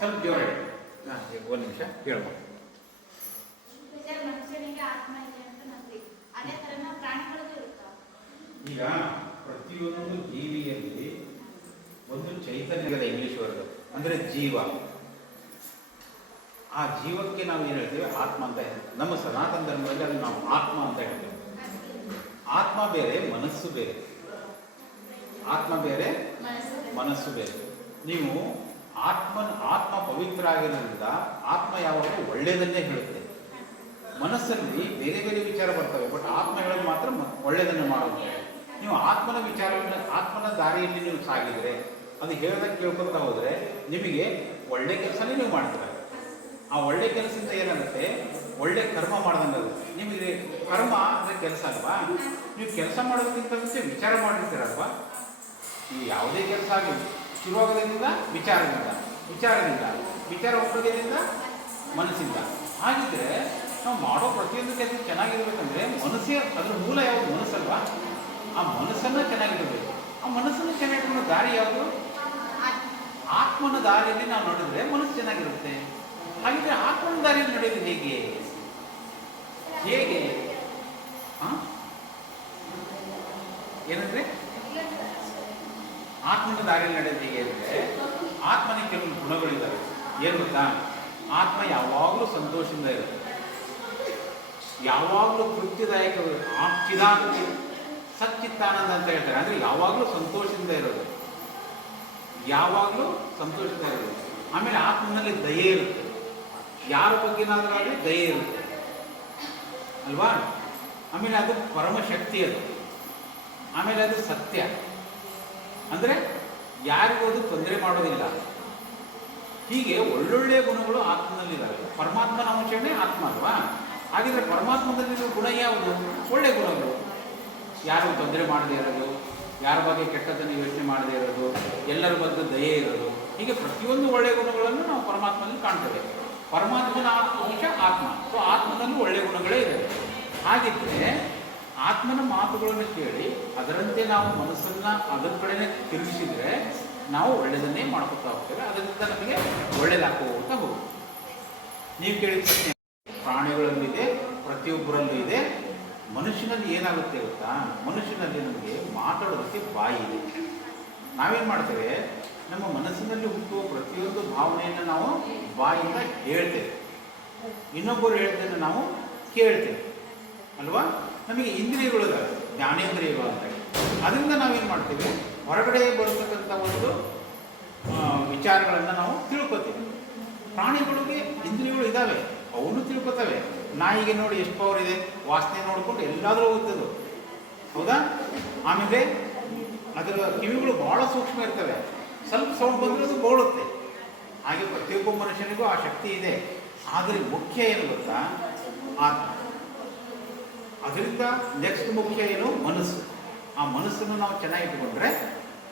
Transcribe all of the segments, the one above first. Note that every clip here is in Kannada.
ಸ್ವಲ್ಪ ಜೋರ ಒಂದು ನಿಮಿಷ ಕೇಳ್ಬೋದು. ಈಗ ಪ್ರತಿಯೊಂದು ಜೀವಿಯಲ್ಲಿ ಒಂದು ಚೈತನ್ಯದ ಇಂಗ್ಲಿಷ್ ವರ್ಗ ಅಂದರೆ ಜೀವ. ಆ ಜೀವಕ್ಕೆ ನಾವು ಏನು ಹೇಳ್ತೀವಿ? ಆತ್ಮ ಅಂತ ಹೇಳ್ತೀವಿ. ನಮ್ಮ ಸನಾತನ ಧರ್ಮದಲ್ಲಿ ಅದು ನಾವು ಆತ್ಮ ಅಂತ ಹೇಳ್ತೀವಿ. ಆತ್ಮ ಬೇರೆ, ಮನಸ್ಸು ಬೇರೆ. ಆತ್ಮ ಬೇರೆ, ಮನಸ್ಸು ಬೇರೆ. ನೀವು ಆತ್ಮ ಪವಿತ್ರ ಆಗಿರೋದ್ರಿಂದ ಆತ್ಮ ಯಾವಾಗಲೂ ಒಳ್ಳೆಯದನ್ನೇ ಹೇಳುತ್ತೆ. ಮನಸ್ಸಲ್ಲಿ ಬೇರೆ ಬೇರೆ ವಿಚಾರ ಬರ್ತವೆ, ಬಟ್ ಆತ್ಮ ಹೇಳೋದು ಮಾತ್ರ ಒಳ್ಳೆಯದನ್ನೇ ಮಾಡುತ್ತೆ. ನೀವು ಆತ್ಮನ ವಿಚಾರವನ್ನು, ಆತ್ಮನ ದಾರಿಯಲ್ಲಿ ನೀವು ಸಾಗಿದರೆ, ಅದು ಹೇಳ್ದಾಗ ಕೇಳ್ಕೊಳ್ತಾ ಹೋದರೆ ನಿಮಗೆ ಒಳ್ಳೆ ಕೆಲಸನೇ ನೀವು ಮಾಡ್ತೀರ. ಆ ಒಳ್ಳೆ ಕೆಲಸದಿಂದ ಏನಾಗುತ್ತೆ? ಒಳ್ಳೆ ಕರ್ಮ ಮಾಡ್ದಂಗಾಗುತ್ತೆ. ನಿಮಗೆ ಕರ್ಮ ಅಂದರೆ ಕೆಲಸ ಅಲ್ವಾ? ನೀವು ಕೆಲಸ ಮಾಡೋದಕ್ಕಿಂತ ಮುಂಚೆ ವಿಚಾರ ಮಾಡಿರ್ತೀರಲ್ವಾ? ನೀವು ಯಾವುದೇ ಕೆಲಸ ಆಗಲಿ ಶುರುವಾಗೋದ್ರಿಂದ ವಿಚಾರ ಹೋಗೋದ್ರಿಂದ ಮನಸ್ಸಿಂದ. ಹಾಗಿದ್ರೆ ನಾವು ಮಾಡೋ ಪ್ರತಿಯೊಂದು ಕೆಲಸ ಚೆನ್ನಾಗಿರ್ಬೇಕಂದ್ರೆ ಮನಸ್ಸೇ ಅದ್ರ ಮೂಲ ಯಾವುದು? ಮನಸ್ಸಲ್ವಾ? ಆ ಮನಸ್ಸನ್ನು ಚೆನ್ನಾಗಿರಬೇಕು. ಆ ಮನಸ್ಸನ್ನು ಚೆನ್ನಾಗಿರೋ ದಾರಿ ಯಾವುದು? ಆತ್ಮನ ದಾರಿಯಲ್ಲಿ ನಾವು ನೋಡಿದ್ರೆ ಮನಸ್ಸು ಚೆನ್ನಾಗಿರುತ್ತೆ. ಹಾಗಿದ್ರೆ ಆತ್ಮನ ದಾರಿಯಲ್ಲಿ ನಡೆಯೋದು ಹೇಗೆ? ಏನಂದ್ರೆ ಆತ್ಮನ ದಾರಿಯಲ್ಲಿ ನಡೆಯೋದು ಹೇಗೆ ಅಂದರೆ, ಆತ್ಮನಿಗೆ ಕೆಲವು ಗುಣಗಳಿದ್ದಾವೆ. ಏನು ಗೊತ್ತಾ? ಆತ್ಮ ಯಾವಾಗಲೂ ಸಂತೋಷದಿಂದ ಇರುತ್ತೆ, ಯಾವಾಗಲೂ ತೃಪ್ತಿದಾಯಕ, ಸಚ್ಚಿತ್ತಾನಂದ ಅಂತ ಹೇಳ್ತಾರೆ. ಅಂದರೆ ಯಾವಾಗಲೂ ಸಂತೋಷದಿಂದ ಇರೋದು, ಯಾವಾಗಲೂ ಸಂತೋಷದಿಂದ ಇರೋದು. ಆಮೇಲೆ ಆತ್ಮನಲ್ಲಿ ದಯೆ ಇರುತ್ತೆ, ಯಾರ ಬಗ್ಗೆನಾದ್ರೂ ಆಗಲಿ ದಯೆ ಇರುತ್ತೆ ಅಲ್ವಾ? ಆಮೇಲೆ ಅದು ಪರಮಶಕ್ತಿ, ಅದು. ಆಮೇಲೆ ಅದು ಸತ್ಯ, ಅಂದರೆ ಯಾರಿಗೂ ಅದು ತೊಂದರೆ ಮಾಡೋದಿಲ್ಲ. ಹೀಗೆ ಒಳ್ಳೊಳ್ಳೆಯ ಗುಣಗಳು ಆತ್ಮನಲ್ಲಿದ್ದಾವೆ. ಪರಮಾತ್ಮನ ಅಂಶನೇ ಆತ್ಮ ಅಲ್ವಾ? ಹಾಗಿದ್ರೆ ಪರಮಾತ್ಮದಲ್ಲಿರುವ ಗುಣ ಯಾವುದು? ಒಳ್ಳೆಯ ಗುಣಗಳು. ಯಾರು ತೊಂದರೆ ಮಾಡದೇ ಇರೋದು, ಯಾರ ಬಗ್ಗೆ ಕೆಟ್ಟದ್ದನ್ನು ಯೋಚನೆ ಮಾಡದೇ ಇರೋದು, ಎಲ್ಲರ ಬಗ್ಗೆ ದಯೆ ಇರೋದು, ಹೀಗೆ ಪ್ರತಿಯೊಂದು ಒಳ್ಳೆಯ ಗುಣಗಳನ್ನು ನಾವು ಪರಮಾತ್ಮನಲ್ಲಿ ಕಾಣ್ತೇವೆ. ಪರಮಾತ್ಮನ ಅಂಶ ಆತ್ಮ. ಸೊ ಆತ್ಮದಲ್ಲಿ ಒಳ್ಳೆಯ ಗುಣಗಳೇ ಇದೆ. ಹಾಗಿದ್ರೆ ಆತ್ಮನ ಮಾತುಗಳನ್ನು ಕೇಳಿ ಅದರಂತೆ ನಾವು ಮನಸ್ಸನ್ನು ಅದರ ಕಡೆನೇ ತಿರುಗಿಸಿದರೆ ನಾವು ಒಳ್ಳೆಯದನ್ನೇ ಮಾಡ್ಕೊತಾ ಹೋಗ್ತೇವೆ. ಅದರಿಂದ ನಮಗೆ ಒಳ್ಳೆಯದಾಗ್ತಾ ಹೋಗುತ್ತೆ. ನೀವು ಕೇಳಿದ ಪ್ರಶ್ನೆ ಪ್ರಾಣಿಗಳಲ್ಲೂ ಇದೆ, ಪ್ರತಿಯೊಬ್ಬರಲ್ಲೂ ಇದೆ. ಮನುಷ್ಯನಲ್ಲಿ ಏನಾಗುತ್ತೆ ಗೊತ್ತಾ? ಮನುಷ್ಯನಲ್ಲಿ ನಮಗೆ ಮಾತಾಡೋದಕ್ಕೆ ಬಾಯಿ ಇದೆ. ನಾವೇನು ಮಾಡ್ತೇವೆ? ನಮ್ಮ ಮನಸ್ಸಿನಲ್ಲಿ ಹುಟ್ಟುವ ಪ್ರತಿಯೊಂದು ಭಾವನೆಯನ್ನು ನಾವು ಬಾಯಿಂದ ಹೇಳ್ತೇವೆ, ಇನ್ನೊಬ್ಬರು ಹೇಳ್ತೇನೆ ನಾವು ಕೇಳ್ತೇವೆ ಅಲ್ವಾ? ನಮಗೆ ಇಂದ್ರಿಯಗಳು ಇದ್ದಾವೆ, ಜ್ಞಾನೇಂದ್ರಿಯಗಳು ಅಂತ ಹೇಳಿ. ಅದರಿಂದ ನಾವೇನು ಮಾಡ್ತೇವೆ? ಹೊರಗಡೆ ಬರತಕ್ಕಂಥ ಒಂದು ವಿಚಾರಗಳನ್ನು ನಾವು ತಿಳ್ಕೊತೀವಿ. ಪ್ರಾಣಿಗಳಿಗೆ ಇಂದ್ರಿಯಗಳು ಇದ್ದಾವೆ, ಅವನು ತಿಳ್ಕೊತವೆ. ನಾಯಿಗೆ ನೋಡಿ ಎಷ್ಟು ಪವರ್ ಇದೆ, ವಾಸನೆ ನೋಡಿಕೊಂಡು ಎಲ್ಲಾದರೂ ಹೋಗ್ತದೆ, ಹೌದಾ? ಆಮೇಲೆ ಅದರ ಕಿವಿಗಳು ಬಹಳ ಸೂಕ್ಷ್ಮ ಇರ್ತವೆ, ಸ್ವಲ್ಪ ಸೌಂಡ್ ಬಂದರೆ ಅದು ಬೋಳುತ್ತೆ. ಹಾಗೆ ಪ್ರತಿಯೊಬ್ಬ ಮನುಷ್ಯನಿಗೂ ಆ ಶಕ್ತಿ ಇದೆ. ಆದರೆ ಮುಖ್ಯ ಏನು ಗೊತ್ತಾ? ಆತ್ಮ. ಅದರಿಂದ ನೆಕ್ಸ್ಟ್ ಮುಖ್ಯ ಏನು? ಮನಸ್ಸು. ಆ ಮನಸ್ಸನ್ನು ನಾವು ಚೆನ್ನಾಗಿಟ್ಕೊಂಡ್ರೆ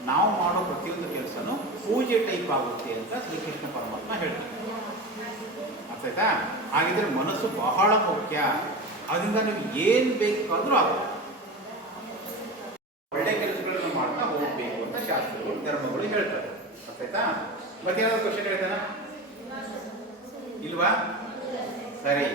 ನಾವು ಮಾಡೋ ಪ್ರತಿಯೊಂದು ಕೆಲಸನೂ ಪೂಜೆ ಟೈಪ್ ಆಗುತ್ತೆ ಅಂತ ಶ್ರೀಕೃಷ್ಣ ಪರಮಾತ್ಮ ಹೇಳ್ತಾರೆ. ಅರ್ಥಾಯ್ತಾ? ಹಾಗಿದ್ರೆ ಮನಸ್ಸು ಬಹಳ ಮುಖ್ಯ. ಅದರಿಂದ ನೀವು ಏನು ಬೇಕಾದರೂ ಆಗುತ್ತೆ. ಒಳ್ಳೆ ಕೆಲಸಗಳನ್ನು ಮಾಡ್ತಾ ಹೋಗಬೇಕು ಅಂತ ಶಾಸ್ತ್ರಗಳು, ಧರ್ಮಗಳು ಹೇಳ್ತಾರೆ. ಅರ್ಥಾಯ್ತಾ? ಮತ್ತೇನಾದ್ರು ಕ್ವಶನ್ ಹೇಳ್ತಾನ? ಇಲ್ವಾ? ಸರಿ.